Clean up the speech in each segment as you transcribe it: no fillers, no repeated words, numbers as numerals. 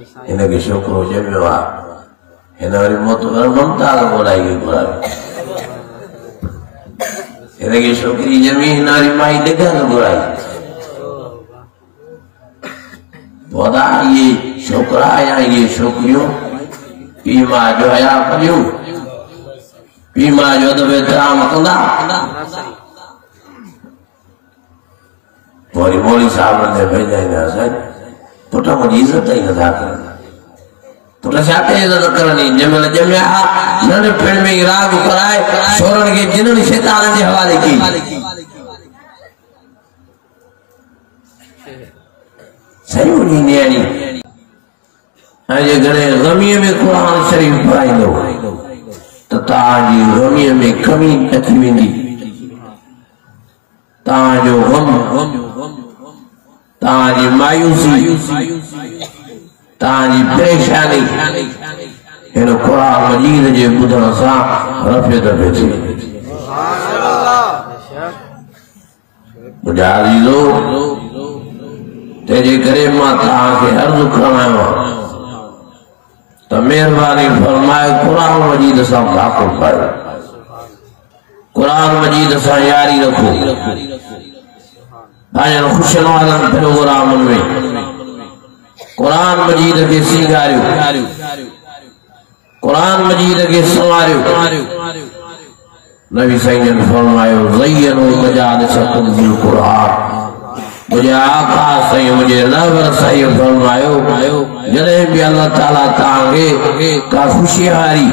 इनके छोकरो जमियो आहे हिन वरी मौत ममता घुराई घुराई इनके छोकरी जमी हिन वरी माई डिघा घुराई बोदा ये छोकरा या ये छोकरियों पी मां जो हया करियूं पी मां जो दबे ड्राम कंदा वरी मौली साहब ने भेजाईंदा साईं पुट मुंहिंजी इज़त ई नथा करनि पुट छा ते इज़त करणी जंहिंमहिल ॼमिया नंढपिण में ई राग कराए छोरनि खे जिन्हनि शैतान जे हवाले कई सही उनी नियाणी अॼु घणे ग़मीअ में क़ुरान शरीफ़ पढ़ाईंदो त तव्हांजी ग़मीअ में कमी अची वेंदी तव्हांजो ग़म ताजी मायूसी ताजी परेशानी इन कुरान मजीद जे ॿुधण सां रफ़े दफ़े थी मुंहिंजा अज़ीज़ो तंहिंजे करे मां तव्हांखे अर्ज़ु करायो त महिरबानी फरमाए कुरान मजीद सां ताक़ुब पायो कुरान मजीद सां यारी रखो आजन खुशन वालन प्रोग्राम में कुरान मजीद के सिंगारियो कुरान मजीद के संवारियो नबी सही ने फरमायो ज़य्यनु मजालिसकुम बिल कुरान मुझे आका सही मुझे रब सही फरमायो जॾहिं भी अल्लाह ताला तांगे का खुशी हारी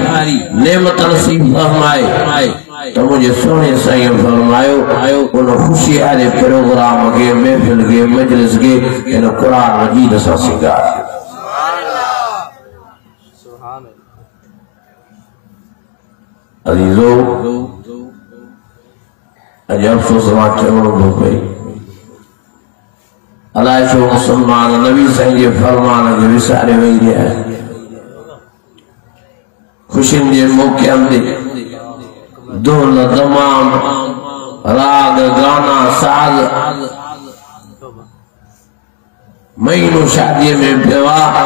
नेमत नसीब फरमाए तो मुझे सोने सही फरमायो उन खुशी वाले प्रोग्राम के महफिल के मजलिस के इन कुरान मजीद सा सिंगार अजीजो अज अफसोस मां चवणो थो पए अलाए छो मुसलमान नबी साईं जे फरमान खे विसारे वेही रहिया खुशियुनि जे मौक़नि ते दोल दमाम राग गाना साज महीनो शादी में विवाह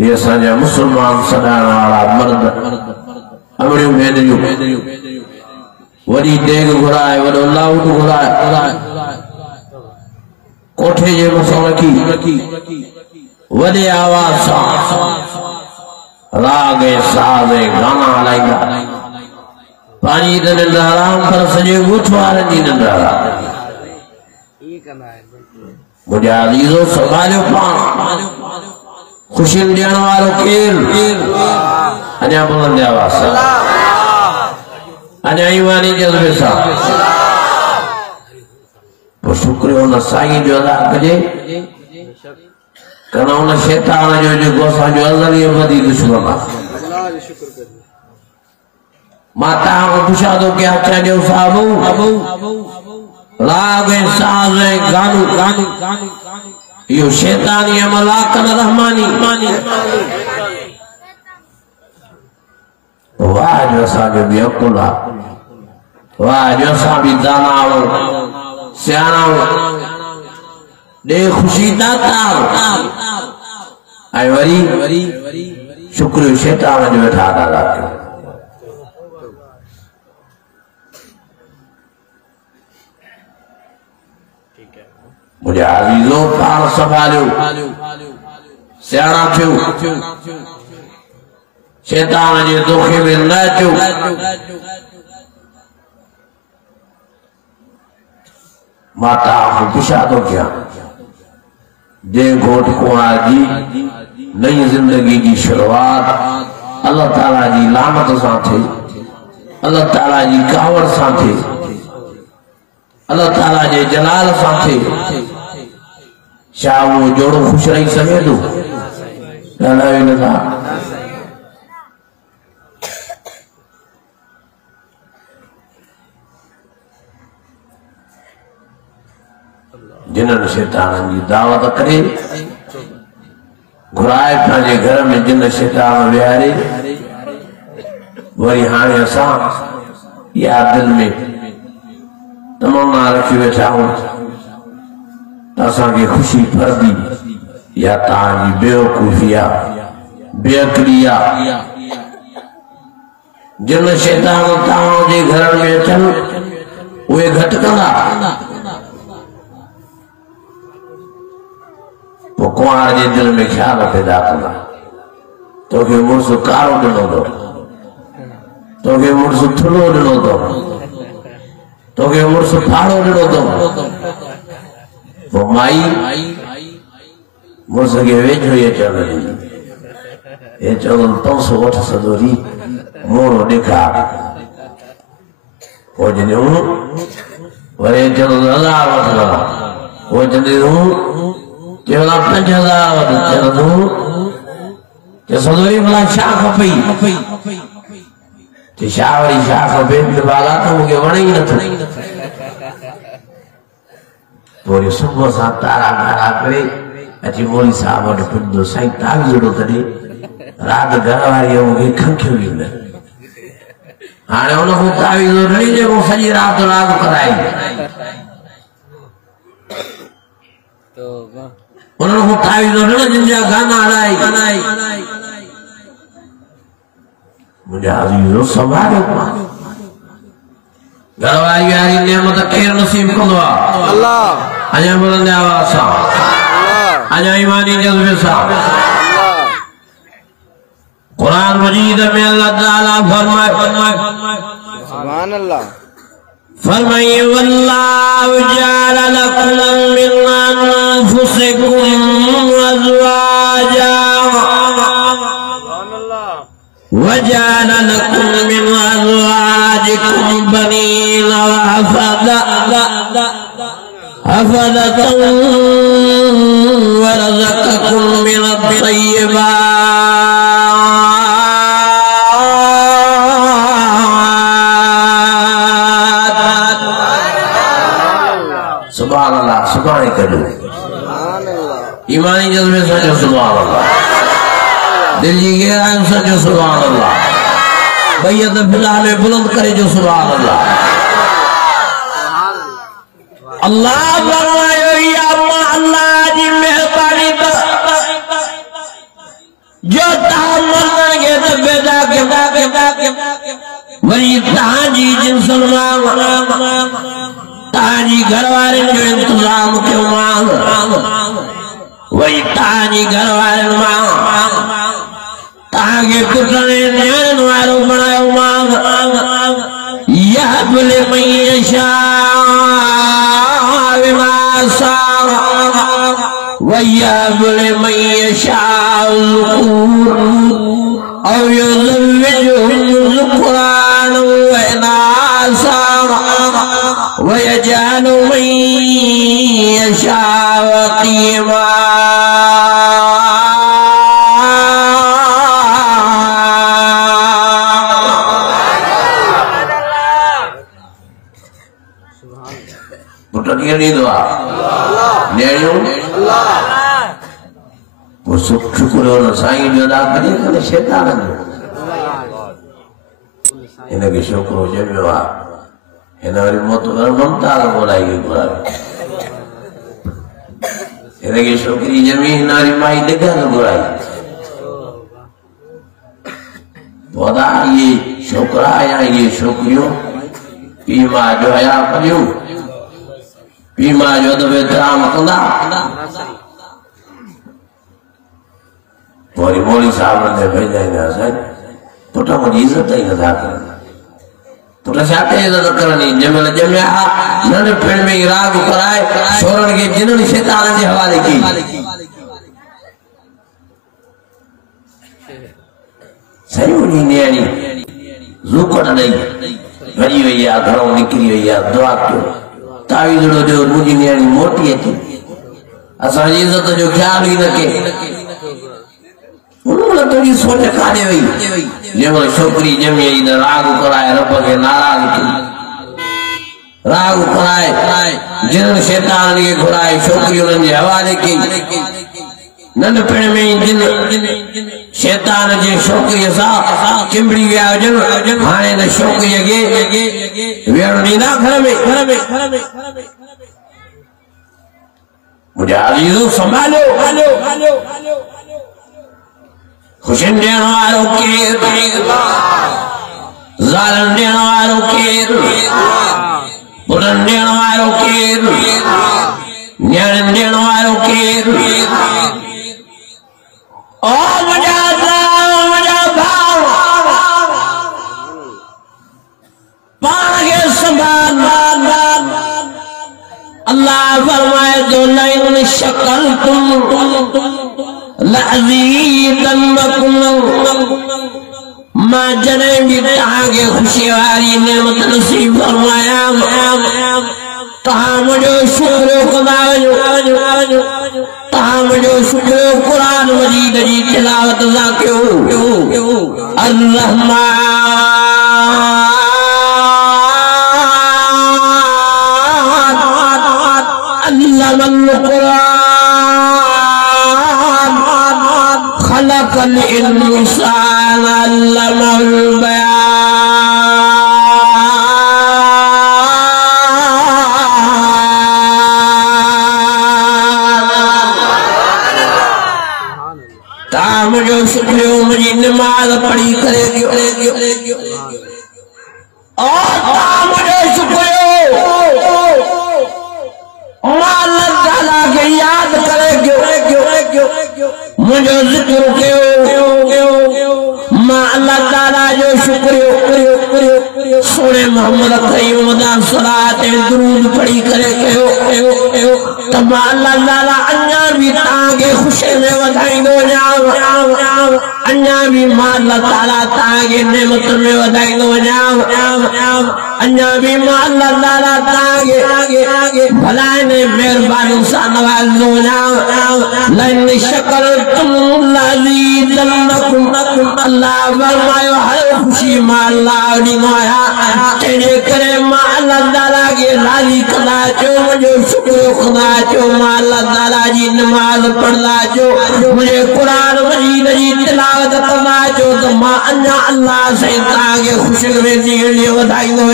ये असांजा मुसलमान सॾाइण वारा मर्द अमड़ियूं भेनरियूं वॾी देग घुराए वॾो लाउड घुराए कोठे जे मथां रखी वॾे आवाज़ सां राग साज गाना हलाईंदा पानी त निंड हराम पर सॼे ॻोठ वारनि जी निंड हराम मुंहिंजा अज़ीज़ो संभालियो पाण खुशियुनि ॾियण वारो केरु अञा बुलंद आवाज़ सां अञा ईमानी जज़्बे सां पोइ शुक्रियो हुन साईं जो अदा कजे कना उन शैतान जो जेको असांजो अज़ली अबदी दुश्मन आहे मां तव्हांखां पुछां थो कि अचो साहबु राग ऐं साज़ ऐं गानो इहो शैतानी अमल आहे कन रहमानी वाह जो असांजो बि अकुल आहे वाह जो असां बि दाना आहियूं सियाणा आहियूं दे खुशी दाता ऐं वरी शुक्रियो शैतान जो वेठा अदा कयो मुझे अज़ीज़ो पाण संभालियो सियाणा थियो शैतान जे धोखे में न अचो मां तव्हांखां पुछां थो कयां जंहिं घोट कुंवार जी नई जिंदगी की शुरुआत अल्लाह ताला जी लानत सां थिए अल्लाह ताला जी कावड़ सां थिए अल्लाह ताला जे जलाल सां थिए छा वो जोड़ो खुश रही सघे थो ॻाल्हायो न था जिन्हनि शैताननि जी दावत करे घुराए पंहिंजे घर में जिन शैतान विहारे वरी हाणे असां या दिल में तमन्ना रखी वेठा आहियूं असा की खुशी फर्दी या ताजी बेवकूफिया बेअक्लिया जिन शैतान ताओ जे घर में अचन वे घट कंदा तो कुंवार जे दिल में ख्याल पैदा कंदा तो के मुर्स कारो दिनो दो तो के मुर्स थुलो दिनो दो तो के मुर्स फाड़ो दिनो दो वो माई मुर्स के वेझो ये चल ये चल 508 सदोरी मोरो देखा वो जने वरे चल 1000 वठला वो जने चला 5000 वठ चल ते सदोरी भला शाख पई ते शावरी शाख बेन बाला तो मुके वणे ही न थो पोरी सुबह सा तारा गारा करे अची मोली साहब वट पुजो साईं तावी जड़ो तडे रात घर वारी मुके खंखियो ॾींदा हाणे उन को तावी जो रही जेको सॼी रात राग कराई तो उन को तावी जो न जिंजा गाना हलाई मुझे अजीजो संभालो घर वारी यारी नेमत केर नसीब कंदो अल्लाह अजा बुलंद आवाज सा अजा ईमानी जज्बे सा कुरान मजीद में अल्लाह ताला फरमाए सुभान अल्लाह फरमाए वल्लाहु जअल लकुम मिन अनफुसिकुम अज़वाजा वजअल लकुम मिन अज़वाजिकुम बनीन वहफदतन वरज़क़कुम मिन अत-तय्यिबात सुभान अल्लाह सुभान करो ईमानी जज्बे सजो सुभान अल्लाह दिल की गहराई सजो सुभान अल्लाह बैयत फिलहाल में बुलंद करे जो सुभान अल्लाह अल्लाह फरमायो या अल्लाह जी मेहरबानी जो तामल के तो बेदा के वही ताजी जिंसन मांग ताजी घरवाले जो इंतजाम क्यों मांग वही ताजी घरवाले मांग तागे पुत्रने न्यान वारो बनायो मांग यह बोले मैशा विमासा वय्या बोले मैशा और युज़व्विजुहुम ज़ुक्रान व इनासा वयजअलु मन यशाअ क़ीमा पुटनिया नहीं दुआ न्यायो वो शुक्र और साईं जो अदा करे कने शैतान इनके शुक्र हो जमियो आ इन वरी मौत कर ममता बोलाई के बुराई इनके शुक्री जमी नारी माई देखा के बुराई बोदा ये शुक्रा या ये शुक्रियो पीमा जो हया करियो पीमा जो तो बेतराम कंदा पोरी मोली साहब ने भेजाइना साईं पुट मुझी इज्जत ही नथा करन पुट छाते इज्जत करनी जमल जमया नंढ पिण में राग कराए छोरन के जिनन शैतान जे हवाले की सही उनी नियानी ज़ुकट नहीं भरी वई आ घरों निकरी वई आ दुआ कयो तावीज़ जो मुझी नियानी मोटी अचे असा जी इज्जत जो ख्याल ही न के उन्होंने थोड़ी सोच काढ़े वही जब छोकरी जमी न राग कराए रब के नाराज की राग कराए जिन शैतान के घुराए छोकरी उन्हनि जे हवाले की नंढपिण में जिन शैतान जे छोकरीअ सां चिंबड़ी विया हुजनि हाणे न छोकरीअ खे वेहण ॾींदा घर में मुझे अजीजों संभालो खुशिन देने वालों के जालन देने वालों के बुलंद देने वालों के न्याय देने वालों के और मजा भाव पान के संभाल अल्लाह फरमाए जो लाइन शक्ल तुम लअज़ीदन्नकुम मां जने भी तहांखे खुशी वारी नेमत नसीब फरमाया तहां मुझो शुक्र कयो तहां मुझो शुक्र कुरान मजीद जी तिलावत सा कयो अर्रहमान अल्लमल कुरान खलकल इंसान अल्लमल बयान ताम जो शुक्र मुझे नमाज पढ़ी करेगी और ताम जो शुक्र के याद करे मुझे जिक्र क्यों मां अल्लाह ताला जो शुक्र सोने मोहम्मद कईम दा सलात दुरूद पढ़ी करे क्यों तब अल्लाह ताला अन्या भी तांगे खुशी में वधाईंदो जाओ अन्या भी मां अल्लाह ताला तांगे नेमत में वधाईंदो जाओ अन्या भी मां अल्लाह ताला तांगे भलाई ने मेहरबानी सा नवाज़ो जाओ लाइन शक्ल तुम लअज़ीदन्नकुम अल्लाह फरमायो हर खुशी मां अल्लाह ॾींदो तेरे करे मां अल्लाह ताला के राज़ी कंदा जो मुझे शुक्र खुदा जो मां अल्लाह ताला जी नमाज पढ़दा जो मुझे कुरान मजीद जी तिलावत कंदा जो तो मां अन्या अल्लाह से तांगे खुशी में दी वधाईंदो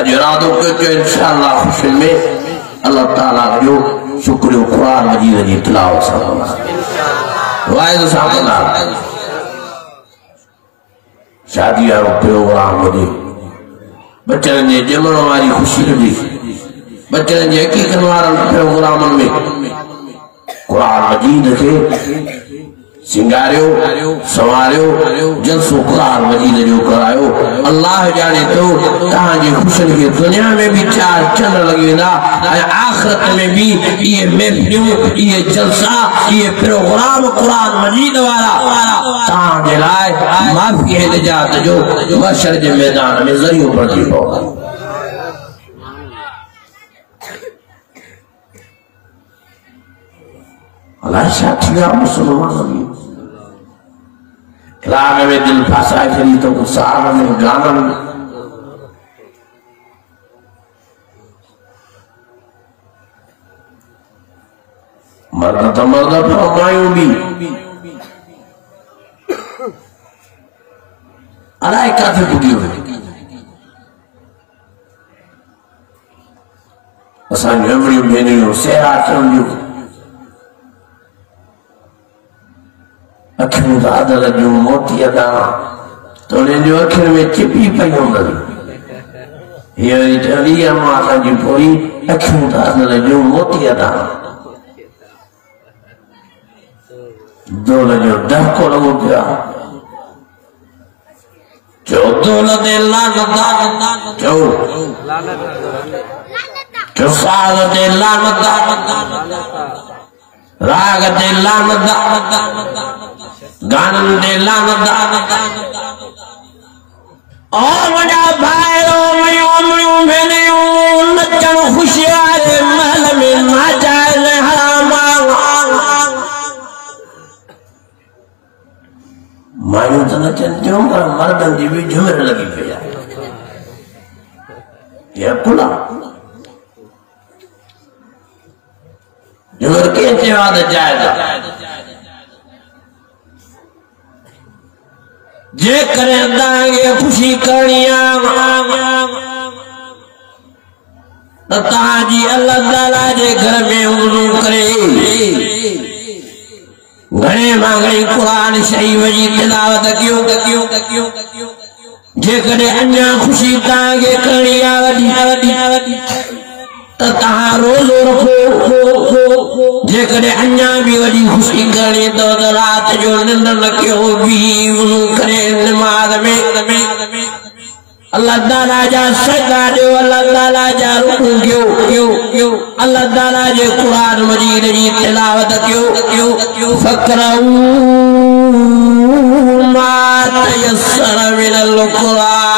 अजरादो के इंशाअल्लाह खुशी में अल्लाह ताला जो शुक्र कुरान मजीद जी तिलावत सा वाइज साहब शादी वारो प्रोग्राम हुजे बच्चन जे जमण वारी खुशी हुजे बच्चन जे हकीकत वारनि प्रोग्रामनि में कुरान मजीद के सिंगारियो सवारियो जलसो कुरान मजीद जो करायो अल्लाह जाने तो तहां जी खुशियुनि खे दुनिया में भी चार चंद लगी वेंदा आखिरत में भी ये महफिलूं ये जलसा ये प्रोग्राम कुरान मजीद वाला तहां जे लाइ माफ़ी ऐं निजात जो बशर जे मैदान में ज़रियो बणिजी पवंदा अल्लाह छा थी विया मुसलमान राग में दिल फासाए छॾी तो साहब में गाननि मर्द तो मर्द पियो मायूं भी अलाए काथे पुॼी वई असां जूं भेनरियूं सेरा चवंदियूं अखियूं दादल जूं मोती अदा तोड़े जो अखियुनि में चिपी पई हूंदनि हीअ वरी चवंदी मां असांजी पोरी अखियूं दादल जूं मोती अदा दौल जो डहको लॻो पियो आहे चओ दौल ते लानत चओ साग ते लानत राग ते लानत गानन दे लानत ओ वडा भाइरो मयूं भेनियूं नचण खुशी वारे महल में नाजायज़ हराम मायूं त नचनि थियूं पर मर्दनि जी बि झुमिर लॻी पई आहे इहा कुला झुमिर कंहिं चयो आहे त जाइज़ आहे जे करे तांगे खुशी करणी ताजी अल्लाह ताला जे घर में वुज़ू करे घणे मांगणी कुरान शरीफ जी तिलावत कयो जेकॾहिं अञा ख़ुशी तव्हांखे करणी आहे तहां रोज़ो रखो जेकॾहिं अञा भी वॾी ख़ुशी करणी अथव त रात जो निंड न कयो बीही वुज़ू करे नमाज़ में अल्लाह ताला जा सजदा ॾियो अल्लाह ताला जा रुकू कयो अल्लाह ताला जे कुरान मजीद जी तिलावत कयो फक़रऊ मा तयस्सर मिनल कुरान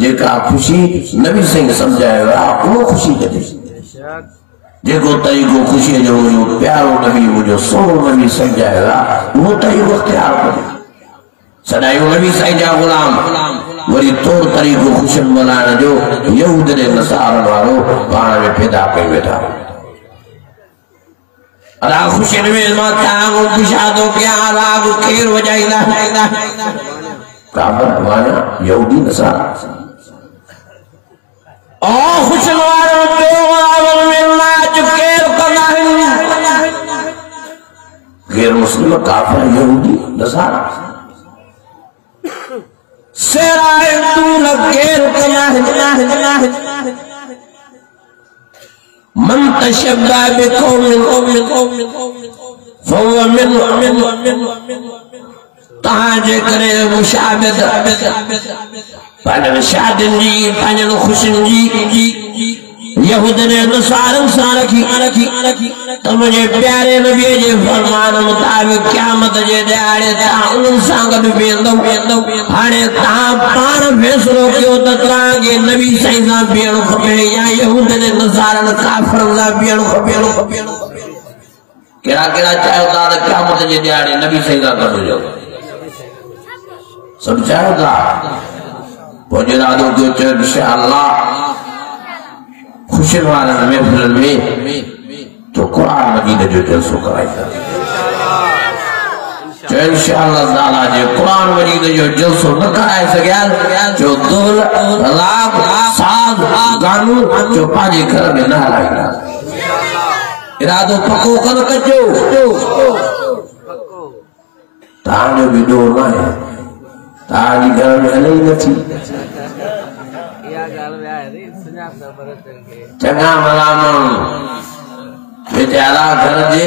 जेका खुशी नबी सिंह समझाया वो खुशी कजे जेको तरीक़ो खुशी जो मुझो प्यारो नबी मुझो सोनो नबी समझाएगा वो तरीक़ो इख्तियार करे सदायो नबी साईं जा गुलाम वरी तौर तरीक़ो खुशन मनाइण जो यहूद ने नसारन वारो पाण में पैदा कई वेठा अला खुशी में मां तांगो पिशादो क्या राग केर वजाईंदा काबर वाला यहूदी नसारा ओ खुशन वारो तो गैर मुस्लिम काफिर यहूदी नसारा सेराए तूल गैर मन तशब्बा बिकौमिन फहुव मिनहुम तहां जे करे मुशाबिद पंहिंजनि शादियुनि जी पंहिंजनि खुशियुनि जी यहूद ने नसारन सा रखी तो मुझे प्यारे नबी जे फरमान मुताबिक क़यामत जे ॾियारे तव्हां उन्हनि सां गॾु बीहंदव हाणे तव्हां पाण फ़ैसिलो कयो त तव्हांखे नबी साईं सां बीहणो खपे या यहूद ने नसारन काफ़िरनि सां बीहणो खपे कहिड़ा कहिड़ा चाहियो था त क़यामत जे ॾियारे नबी साईं सां गॾु हुजो सभु चाहियो था पोइ इरादो कयो चयो इंशाअल्लाह खुशियुनि वारनि महफ़िलुनि में तो कुरान मजीद जो जलसो कराईंदा जो इंशाअल्लाह ताला जे कुरान मजीद जो जलसो न कराए सघिया जो दुल तलाक साज़ गानू जो पंहिंजे घर में न हलाईंदा इरादो पको कन कजो तव्हांजो बि ॾोह न आहे तव्हांजी घर में हले ई नथी चङा भला माण्हू वीचारा घर जे